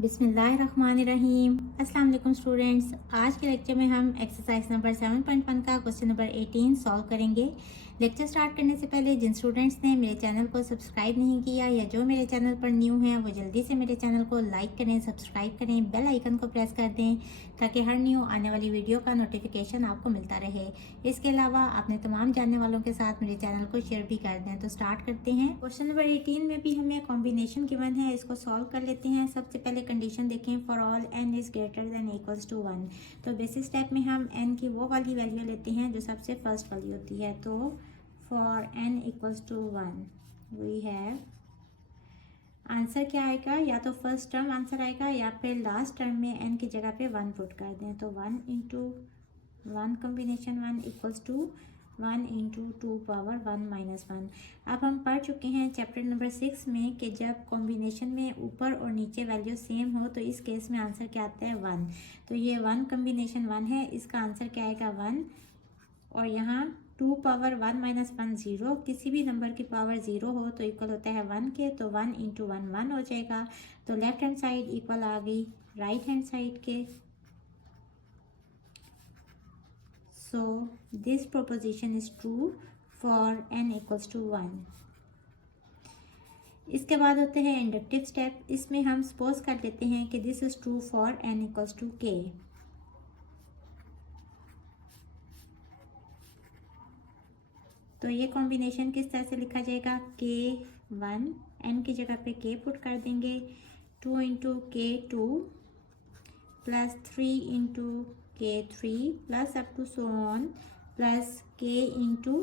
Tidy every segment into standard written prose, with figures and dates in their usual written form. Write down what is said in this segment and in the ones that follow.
बिस्मिल्लाहिर्रहमानिर्रहीम। अस्सलाम वालेकुम स्टूडेंट्स। आज के लेक्चर में हम एक्सरसाइज नंबर 7.1 का क्वेश्चन नंबर 18 सॉल्व करेंगे। लेक्चर स्टार्ट करने से पहले जिन स्टूडेंट्स ने मेरे चैनल को सब्सक्राइब नहीं किया या जो मेरे चैनल पर न्यू हैं वो जल्दी से मेरे चैनल को लाइक करें, सब्सक्राइब करें, बेल आइकन को प्रेस कर दें ताकि हर न्यू आने वाली वीडियो का नोटिफिकेशन आपको मिलता रहे। इसके अलावा अपने तमाम जानने वालों के साथ मेरे चैनल को शेयर भी कर दें। तो स्टार्ट करते हैं। क्वेश्चन नंबर 18 में भी हमें कॉम्बिनेशन गिवन है, इसको सॉल्व कर लेते हैं। सबसे पहले कंडीशन देखें, for all n is greater than equals to 1। तो बेसिक स्टेप में हम n की वो वाली वैल्यू लेते हैं जो सबसे फर्स्ट वाली होती है। तो for n equals to 1 we have, answer क्या आएगा, या तो फर्स्ट टर्म आंसर आएगा या फिर लास्ट टर्म में n की जगह पे 1 पुट कर दें। तो 1 into 1 combination 1 equals to 1 into 2 power 1 minus 1। अब हम पढ़ चुके हैं चैप्टर नंबर 6 में कि जब कॉम्बिनेशन में ऊपर और नीचे वैल्यू सेम हो तो इस केस में आंसर क्या आता है 1। तो ये 1 कॉम्बिनेशन 1 है, इसका आंसर क्या आएगा 1। और यहाँ 2 पावर 1 माइनस 1 0, किसी भी नंबर की पावर 0 हो तो इक्वल होता है 1 के। तो 1 इंटू 1 1 हो जाएगा। तो लेफ्ट हैंड साइड इक्वल आ गई राइट हैंड साइड के। So this proposition is true for n equals to 1। इसके बाद होते हैं इंडक्टिव स्टेप। इसमें हम सपोज कर लेते हैं कि this is true for n equals to k। तो ये कॉम्बिनेशन किस तरह से लिखा जाएगा, k1, n की जगह पे k पुट कर देंगे, 2 into k2 plus 3 into k3 plus up to so on plus k into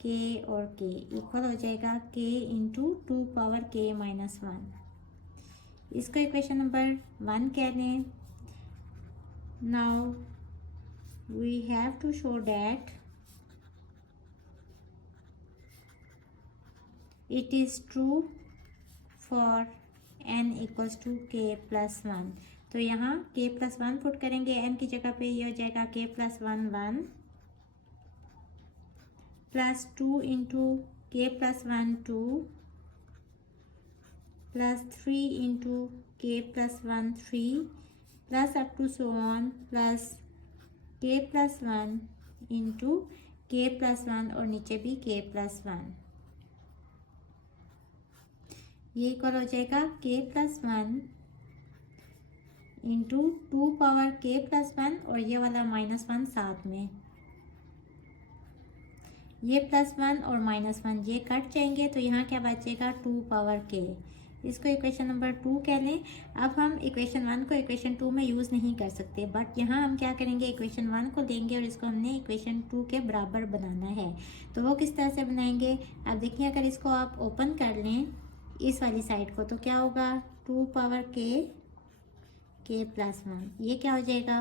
k और k इक्वल हो जाएगा k into 2 power k minus 1। इसको इक्वेशन नंबर 1 कह लें। Now we have to show that it is true for n equals to k plus 1। तो यहाँ k plus 1 put करेंगे n की जगह पे, ये हो जाएगा k plus 1 1 plus 2 into k plus 1 2 plus 3 into k plus 1 3 plus up to so on plus k plus 1 into k plus 1 और नीचे भी k प्लस 1। ये इक्वल हो जाएगा k plus 1 into 2 power k plus 1 और ये वाला माइनस 1 साथ में, ये प्लस 1 और माइनस 1 ये कट जाएंगे तो यहाँ क्या बचेगा 2 पावर k। इसको इक्वेशन नंबर 2 कह लें। अब हम इक्वेशन 1 को इक्वेशन 2 में यूज़ नहीं कर सकते, बट यहाँ हम क्या करेंगे, इक्वेशन 1 को लेंगे और इसको हमने इक्वेशन 2 के बराबर बनाना है। तो वो किस तरह से बनाएंगे, अब देखिए अगर इसको आप ओपन कर लें इस वाली साइड को तो क्या होगा 2 पावर k प्लस 1, ये क्या हो जाएगा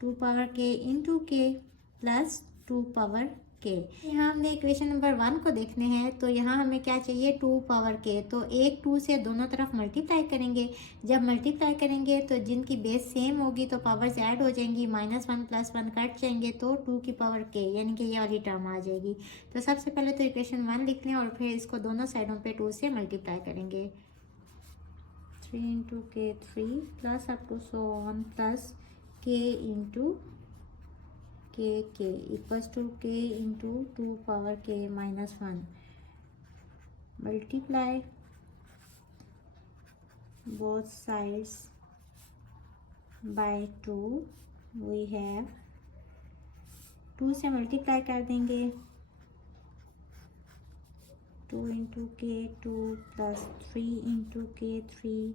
2 power k into k plus 2 power k। यहाँ हमने इक्वेशन नंबर 1 को देखने हैं तो यहाँ हमें क्या चाहिए 2 पावर k। तो एक 2 से दोनों तरफ मल्टीप्लाई करेंगे। जब मल्टीप्लाई करेंगे तो जिनकी बेस सेम होगी तो पावर्स ऐड हो जाएंगी, माइनस 1 प्लस 1 कट जाएंगे तो 2 की पावर k यानी कि ये वाली टर्म आ जाएगी। तो सबसे पहले तो इक्वेशन 1 लिख लें और फिर इसको दोनों साइडों पे 2 से मल्टीप्लाई करेंगे। 3 into k 3 plus up to so on plus k into k equals to k into 2 power k minus 1 multiply both sides by 2। We have 2 से मल्टीप्लाई कर देंगे 2 into k 2 plus 3 into k 3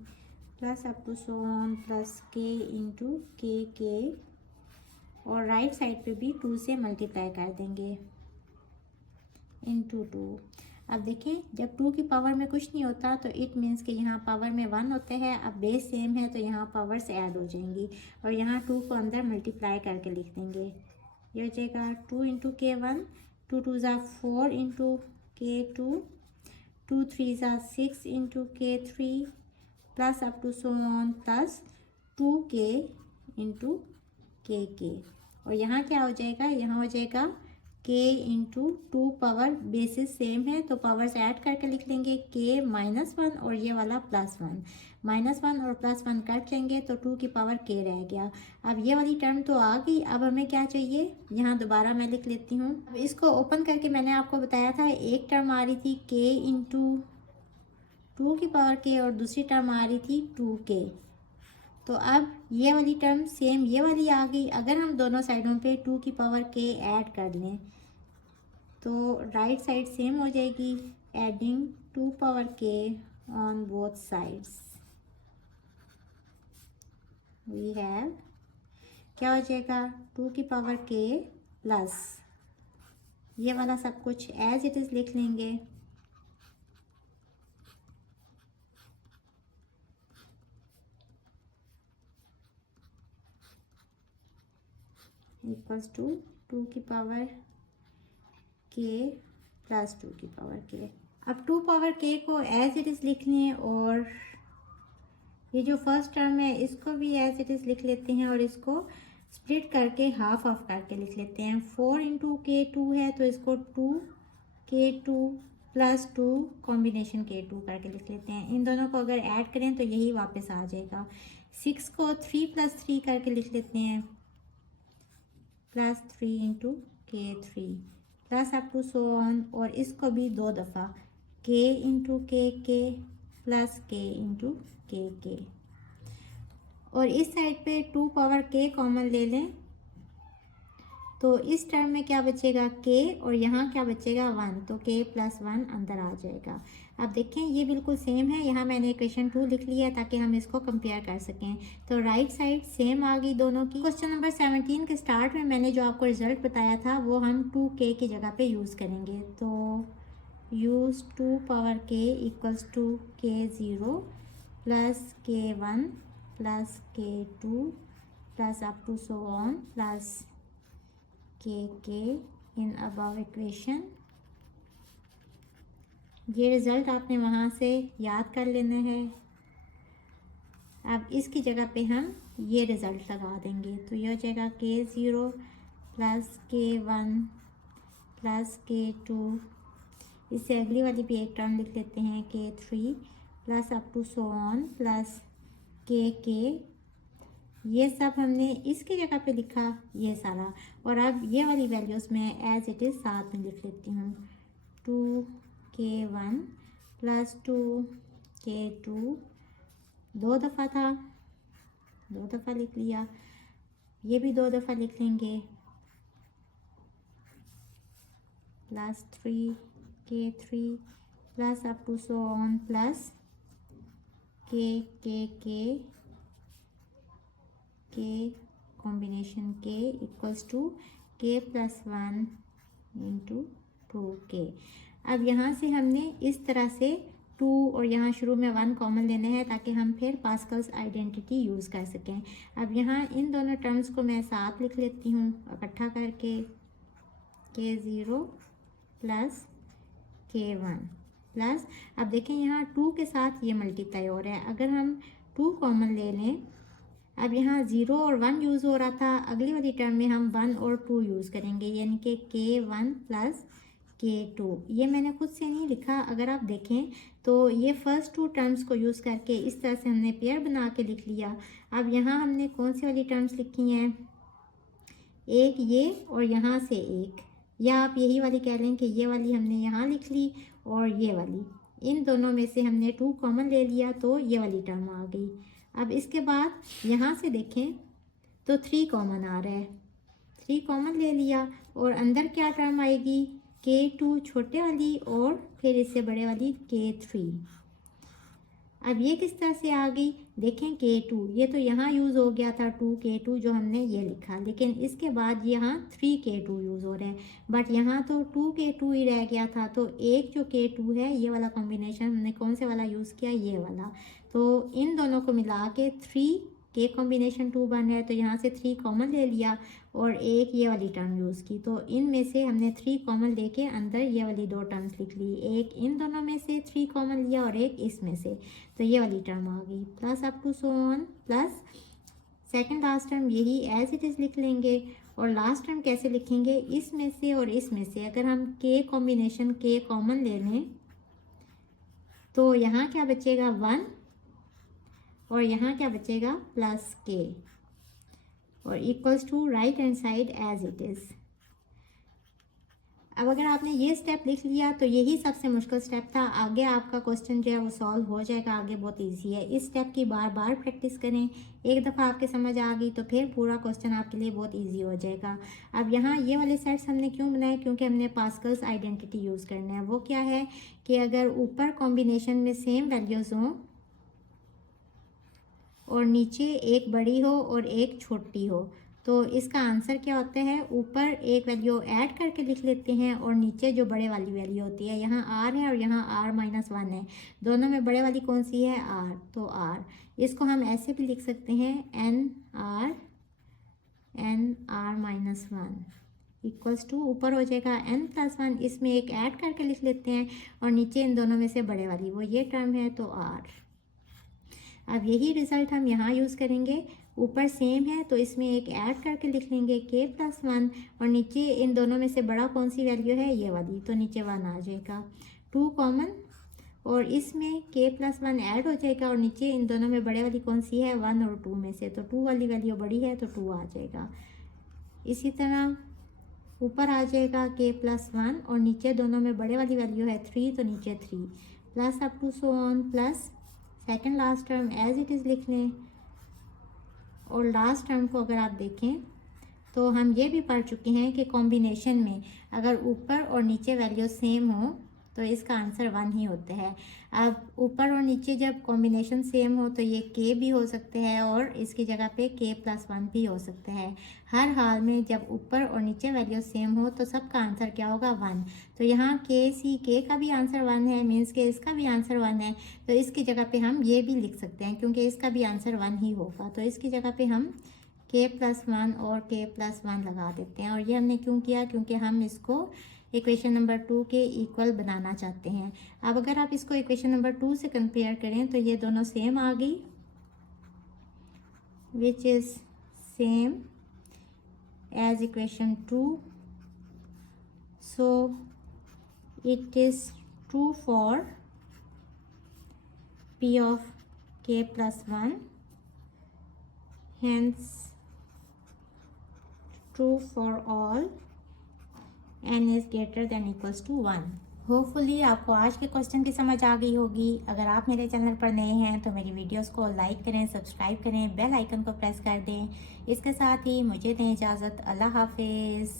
plus up to so on plus k into k और right side पे भी 2 से multiply कर देंगे into 2। अब देखें जब 2 की पावर में कुछ नहीं होता तो इट मीन्स कि यहाँ पावर में 1 होते हैं। अब बेस सेम है तो यहाँ पावर्स ऐड हो जाएंगी और यहाँ 2 को अंदर मल्टीप्लाई करके लिख देंगे। ये हो जाएगा 2 इंटू k 1, 2 2 ज़ा 4 इंटू k 2, 2 3 ज़ा 6 into k 3 plus up to so on plus 2k into k। और यहाँ क्या हो जाएगा, यहाँ हो जाएगा k into 2 power basis same है तो पावर्स ऐड करके लिख लेंगे k -1 और ये वाला +1, -1 और +1 कट जाएंगे तो 2 की पावर k रह गया। अब ये वाली टर्म तो आ गई, अब हमें क्या चाहिए, यहाँ दोबारा मैं लिख लेती हूँ। अब इसको ओपन करके मैंने आपको बताया था एक टर्म आ रही थी k इंटू 2 की पावर k और दूसरी टर्म आ रही थी 2k। तो अब ये वाली टर्म सेम ये वाली आ गई। अगर हम दोनों साइडों पे 2 की पावर k ऐड कर लें तो राइट साइड सेम हो जाएगी, adding 2 power k on both sides we have, क्या हो जाएगा, 2 की पावर k प्लस ये वाला सब कुछ एज इट इज़ लिख लेंगे, इक्वल्स टू 2 की पावर k प्लस 2 की पावर k। अब 2 पावर k को एज इट इज़ लिख लें और ये जो फर्स्ट टर्म है इसको भी एज इट इज़ लिख लेते हैं और इसको स्प्लिट करके हाफ ऑफ करके लिख लेते हैं। 4 इंटू के 2 है तो इसको 2k2 प्लस 2 कॉम्बिनेशन k2 करके लिख लेते हैं। इन दोनों को अगर ऐड करें तो यही वापस आ जाएगा। 6 को 3 + 3 करके लिख लेते हैं, +3 into k3 plus up to so on, और इसको भी 2 दफ़ा k into k plus k into k। और इस साइड पे 2 पावर k कॉमन ले लें तो इस टर्म में क्या बचेगा k और यहाँ क्या बचेगा 1, तो k + 1 अंदर आ जाएगा। अब देखें ये बिल्कुल सेम है, यहाँ मैंने इक्वेशन 2 लिख लिया है ताकि हम इसको कंपेयर कर सकें। तो राइट साइड सेम आ गई दोनों की। क्वेश्चन नंबर 17 के स्टार्ट में मैंने जो आपको रिजल्ट बताया था वो हम 2k की जगह पे यूज़ करेंगे। तो use 2 power k equals to k0 plus k1 plus k2 plus up to so on plus k in above equation. ये रिज़ल्ट आपने वहाँ से याद कर लेना है। अब इसकी जगह पे हम ये रिज़ल्ट लगा देंगे तो ये हो जाएगा k0 plus k1 plus k2, इससे अगली वाली भी एक टर्म लिख लेते हैं k3 plus up to so on plus k। ये सब हमने इसकी जगह पे लिखा ये सारा, और अब ये वाली वैल्यूज़ में एज इट इज़ साथ में लिख लेती हूँ। 2k1 प्लस 2k2 2 दफ़ा था, 2 दफ़ा लिख लिया, ये भी 2 दफ़ा लिख लेंगे, plus 3k3 plus up to so on plus k combination k equals to k + 1 into 2k। अब यहाँ से हमने इस तरह से 2 और यहाँ शुरू में 1 कॉमन लेना है ताकि हम फिर पास्कल्स आइडेंटिटी यूज़ कर सकें। अब यहाँ इन दोनों टर्म्स को मैं साथ लिख लेती हूँ इकट्ठा करके, k0 प्लस k1 प्लस, अब देखें यहाँ 2 के साथ ये मल्टीप्लाई हो रहा है, अगर हम 2 कॉमन ले लें, अब यहाँ 0 और 1 यूज़ हो रहा था, अगली वाली टर्म में हम 1 और 2 यूज़ करेंगे, यानी कि k1 प्लस k2। ये मैंने खुद से नहीं लिखा, अगर आप देखें तो ये फर्स्ट 2 टर्म्स को यूज़ करके इस तरह से हमने पेयर बना के लिख लिया। अब यहाँ हमने कौन सी वाली टर्म्स लिखी हैं, एक ये और यहाँ से एक, या आप यही वाली कह लें कि ये वाली हमने यहाँ लिख ली और ये वाली, इन दोनों में से हमने 2 कॉमन ले लिया तो ये वाली टर्म आ गई। अब इसके बाद यहाँ से देखें तो 3 कॉमन आ रहा है, 3 कॉमन ले लिया और अंदर क्या टर्म आएगी, k2 छोटे वाली और फिर इससे बड़े वाली k3। अब ये किस तरह से आ गई, देखें k2 ये तो यहाँ यूज़ हो गया था 2k2 जो हमने ये लिखा, लेकिन इसके बाद यहाँ 3k2 यूज़ हो रहा है, बट यहाँ तो 2k2 ही रह गया था। तो एक जो k2 है ये वाला कॉम्बिनेशन हमने कौन से वाला यूज़ किया, ये वाला। तो इन दोनों को मिला के 3k कॉम्बिनेशन 2 बन है, तो यहाँ से 3 कॉमन ले लिया और एक ये वाली टर्म यूज़ की, तो इनमें से हमने 3 कॉमन लेके अंदर ये वाली 2 टर्म्स लिख ली, एक इन दोनों में से 3 कॉमन लिया और एक इसमें से, तो ये वाली टर्म आ गई, plus up to so on plus second last term यही एज इट इज़ लिख लेंगे और लास्ट टर्म कैसे लिखेंगे, इसमें से और इसमें से अगर हम के कॉम्बिनेशन के कॉमन ले लें तो यहाँ क्या बचेगा 1 और यहाँ क्या बचेगा प्लस के और equals to right hand side as it is. अब अगर आपने ये स्टेप लिख लिया तो यही सबसे मुश्किल स्टेप था। आगे आपका क्वेश्चन जो है वो सॉल्व हो जाएगा, आगे बहुत इजी है। इस स्टेप की बार बार प्रैक्टिस करें, एक दफ़ा आपके समझ आ गई तो फिर पूरा क्वेश्चन आपके लिए बहुत इजी हो जाएगा। अब यहाँ ये वाले सेट्स हमने क्यों बनाए, क्योंकि हमने पास्कल्स आइडेंटिटी यूज़ करना है। वो क्या है कि अगर ऊपर कॉम्बिनेशन में सेम वैल्यूज़ हों और नीचे एक बड़ी हो और एक छोटी हो तो इसका आंसर क्या होता है, ऊपर एक वैल्यू ऐड करके लिख लेते हैं और नीचे जो बड़े वाली वैल्यू होती है, यहाँ r है और यहाँ r-1 है, दोनों में बड़े वाली कौन सी है r, तो r। इसको हम ऐसे भी लिख सकते हैं nr-1 इक्वल्स टू ऊपर हो जाएगा n+1, इसमें एक ऐड करके लिख लेते हैं और नीचे इन दोनों में से बड़े वाली वो ये टर्म है तो r। अब यही रिजल्ट हम यहाँ यूज़ करेंगे, ऊपर सेम है तो इसमें एक ऐड करके लिख लेंगे k+1 और नीचे इन दोनों में से बड़ा कौन सी वैल्यू है ये वाली, तो नीचे 1 आ जाएगा, 2 कॉमन और इसमें k+1 ऐड हो जाएगा और नीचे इन दोनों में बड़े वाली कौन सी है 1 और 2 में से, तो 2 वाली वैल्यू बड़ी है तो 2 आ जाएगा। इसी तरह ऊपर आ जाएगा k+1 और नीचे दोनों में बड़े वाली वैल्यू है 3 तो नीचे 3 plus up to so on plus second last term as it is लिख लें। और लास्ट टर्म को अगर आप देखें तो हम ये भी पढ़ चुके हैं कि कॉम्बिनेशन में अगर ऊपर और नीचे वैल्यू सेम हो तो इसका आंसर 1 ही होता है। अब ऊपर और नीचे जब कॉम्बिनेशन सेम हो तो ये k भी हो सकते हैं और इसकी जगह पे k+1 भी हो सकते हैं। हर हाल में जब ऊपर और नीचे वैल्यू सेम हो तो सबका आंसर क्या होगा 1। तो यहाँ k का भी आंसर 1 है, मीन्स के इसका भी आंसर 1 है, तो इसकी जगह पे हम ये भी लिख सकते हैं क्योंकि इसका भी आंसर 1 ही होगा। तो इसकी जगह पे हम k+1 और k+1 लगा देते हैं। और ये हमने क्यों किया, क्योंकि हम इसको इक्वेशन नंबर 2 के इक्वल बनाना चाहते हैं। अब अगर आप इसको इक्वेशन नंबर 2 से कंपेयर करें तो ये दोनों सेम आ गई, which is same as equation 2, so it is true for p of k+1, hence true for all n is greater than equals to 1। Hopefully आपको आज के क्वेश्चन की समझ आ गई होगी। अगर आप मेरे चैनल पर नए हैं तो मेरी वीडियोस को लाइक करें, सब्सक्राइब करें, बेल आइकन को प्रेस कर दें। इसके साथ ही मुझे दें इजाज़त। अल्लाह हाफिज़।